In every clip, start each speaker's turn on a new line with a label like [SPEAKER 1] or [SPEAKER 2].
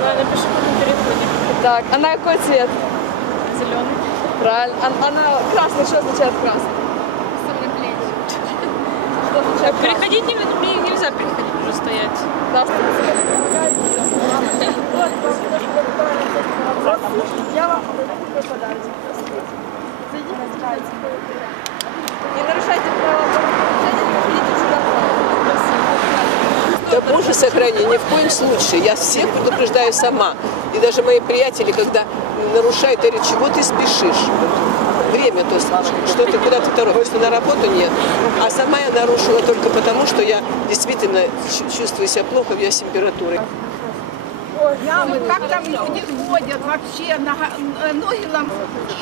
[SPEAKER 1] На пешеходном переходе.
[SPEAKER 2] Так, а на какой цвет?
[SPEAKER 1] Зеленый.
[SPEAKER 2] Правильно. А на красный что означает красный? Что означает красный?
[SPEAKER 1] Переходить нельзя переходить, уже стоять.
[SPEAKER 2] Да, я вам такой подарок. Не нарушайте правила дорожного движения, идите сюда.
[SPEAKER 3] Да боже сохрани, ни в коем случае. Я всех предупреждаю сама. И даже мои приятели, когда нарушают, говорят, чего ты спешишь? Время, то есть, что ты куда-то торопишься, на работу нет. А сама я нарушила только потому, что я действительно чувствую себя плохо, у меня с температурой.
[SPEAKER 4] Ямы, как там люди ходят вообще, ноги ломают.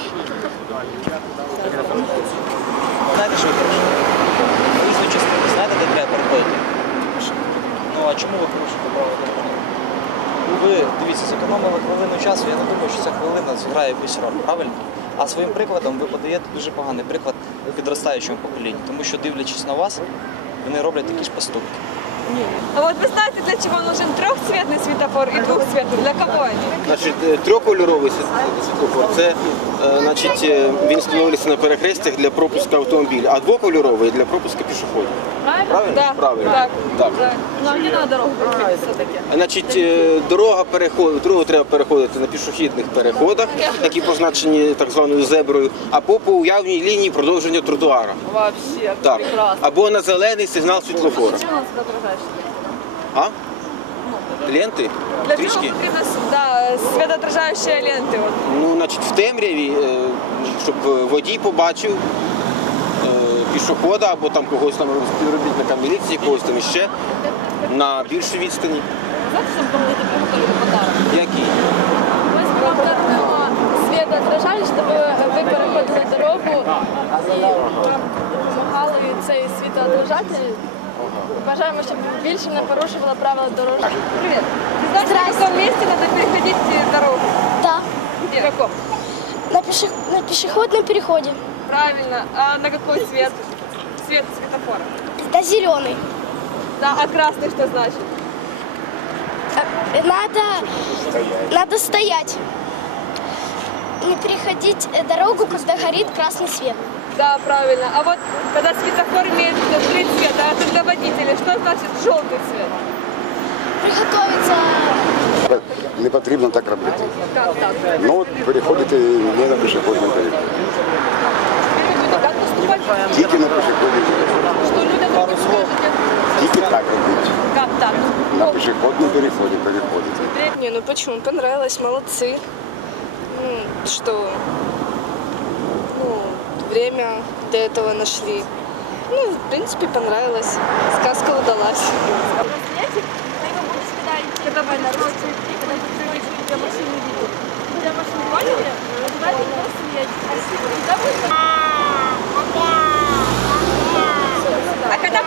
[SPEAKER 5] Знаєте, що хорошо? Ви звичайно знаєте, де треба переходити? Ну, а чому ви порушуєте правила дорожнього руху? Ну, ви, дивіться, зекономили хвилину часу, я не думаю, що ця хвилина зіграє якусь роль, правильно? А своїм прикладом ви подаєте дуже поганий приклад підростаючому поколінню, тому що, дивлячись на вас, вони роблять такі ж поступки.
[SPEAKER 2] А вот вы знаете, для чего нужен трехцветный светофор и двухцветный? Для кого они?
[SPEAKER 6] Значить, трьохкольоровий світлофор – це значить, він встановлюється на перехрестях для пропуску автомобіля, а двокольоровий – для пропуску пішоходів. Правильно?
[SPEAKER 2] Да.
[SPEAKER 6] Правильно.
[SPEAKER 2] Так.
[SPEAKER 6] Так.
[SPEAKER 2] Ну, а не на дорогу переходить все-таки.
[SPEAKER 6] Значить, дорогу треба переходити на пішохідних переходах, які позначені так званою зеброю, або по уявній лінії продовження тротуара.
[SPEAKER 2] Вообще,
[SPEAKER 6] Так.
[SPEAKER 2] прекрасно.
[SPEAKER 6] Або на зелений сигнал світлофора.
[SPEAKER 2] Зачем у нас отображаешь?
[SPEAKER 6] А? Ленти?
[SPEAKER 2] Для чего
[SPEAKER 6] Стрічки?
[SPEAKER 2] потребны, да, светоотражающие ленты? Вот.
[SPEAKER 6] Ну, значить, в темряві, щоб водій побачив пішохода або там когось там співробітника міліції, когось там іще на більшій відстані.
[SPEAKER 2] Знаете, что мы там где-то приготовили подарок?
[SPEAKER 6] Який?
[SPEAKER 2] Мы с вам свет отражали, чтобы ви переходили дорогу і вам допомагали цей світоотражатель. Бажаємо, щоб більше не порушували правила дорожнього. Привет. Ты знаешь, в каком месте надо переходить дорогу?
[SPEAKER 7] Да,
[SPEAKER 2] Где? В каком?
[SPEAKER 7] на пешеходном переходе.
[SPEAKER 2] Правильно. А на какой цвет? Цвет светофора.
[SPEAKER 7] Да, зеленый.
[SPEAKER 2] Да, а красный что значит?
[SPEAKER 7] Надо стоять. Не переходить дорогу, когда горит красный свет.
[SPEAKER 2] Да, правильно. А вот когда светофор имеет три цвета, это для водителя, что значит желтый цвет?
[SPEAKER 7] Приготовиться.
[SPEAKER 8] Не потрібно так робити.
[SPEAKER 2] Как так?
[SPEAKER 8] Ну, от переходити не на пішохідний перехід.
[SPEAKER 2] Как поступать?
[SPEAKER 8] Тільки на пішохідний
[SPEAKER 2] Что людям
[SPEAKER 5] Пару слов.
[SPEAKER 8] Тільки так робити.
[SPEAKER 2] Как так?
[SPEAKER 8] На пішохідному переході переходити.
[SPEAKER 2] Не, ну почему? Понравилось, молодцы. Ну, что? Ну, время до этого нашли. Ну, в принципе, понравилось. Сказка удалась. Когда вы на машине видите.